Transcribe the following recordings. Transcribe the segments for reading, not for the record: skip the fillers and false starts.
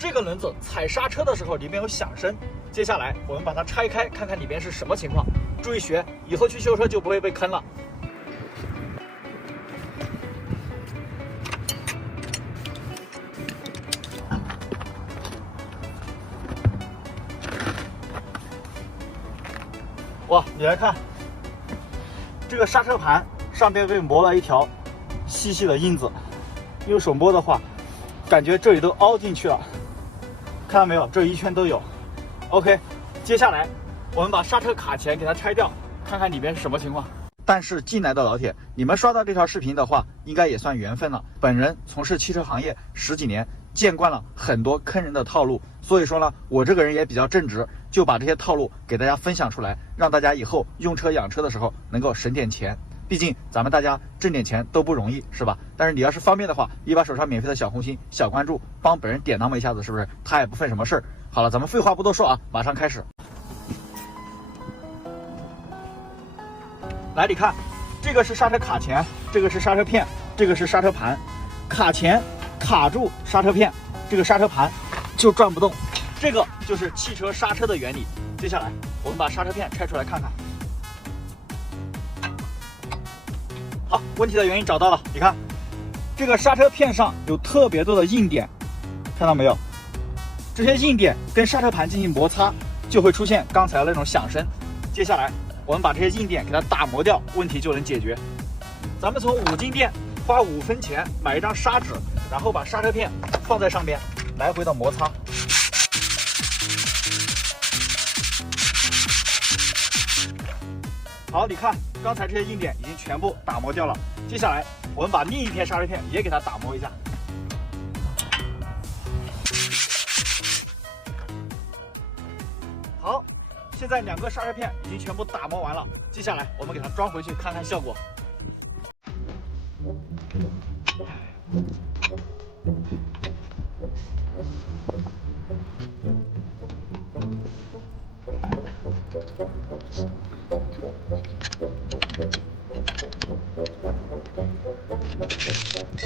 这个轮子踩刹车的时候里面有响声。接下来我们把它拆开，看看里面是什么情况。注意学，以后去修车就不会被坑了。哇，你来看，这个刹车盘上边被磨了一条细细的印子，用手摸的话，感觉这里都凹进去了。看到没有？这一圈都有。OK， 接下来我们把刹车卡钳给它拆掉，看看里面是什么情况。但是进来的老铁，你们刷到这条视频的话，应该也算缘分了。本人从事汽车行业10几年，见惯了很多坑人的套路，所以说呢，我这个人也比较正直，就把这些套路给大家分享出来，让大家以后用车养车的时候能够省点钱。毕竟咱们大家挣点钱都不容易，是吧？但是你要是方便的话，一把手上免费的小红心、小关注，帮本人点那么一下子，是不是？他也不费什么事儿。好了，咱们废话不多说啊，马上开始。来，你看，这个是刹车卡钳，这个是刹车片，这个是刹车盘。卡钳卡住刹车片，这个刹车盘就转不动。这个就是汽车刹车的原理。接下来我们把刹车片拆出来看看。好，问题的原因找到了。你看，这个刹车片上有特别多的硬点，看到没有？这些硬点跟刹车盘进行摩擦，就会出现刚才的那种响声。接下来我们把这些硬点给它打磨掉，问题就能解决。咱们从5金店花5分钱买一张砂纸，然后把刹车片放在上面，来回的摩擦。好，你看，刚才这些硬点已经全部打磨掉了。接下来我们把另一片刹车片也给它打磨一下。好，现在2个刹车片已经全部打磨完了。接下来我们给它装回去看看效果。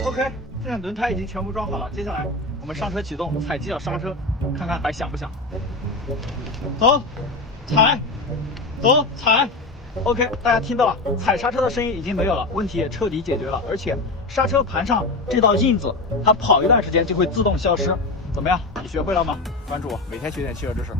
OK， 这辆轮胎已经全部装好了。接下来我们上车启动，踩几脚刹车，看看还响不响。走，踩，走，踩。OK， 大家听到了，踩刹车的声音已经没有了，问题也彻底解决了。而且刹车盘上这道印子，它跑一段时间就会自动消失。怎么样？你学会了吗？关注我，每天学点汽车知识。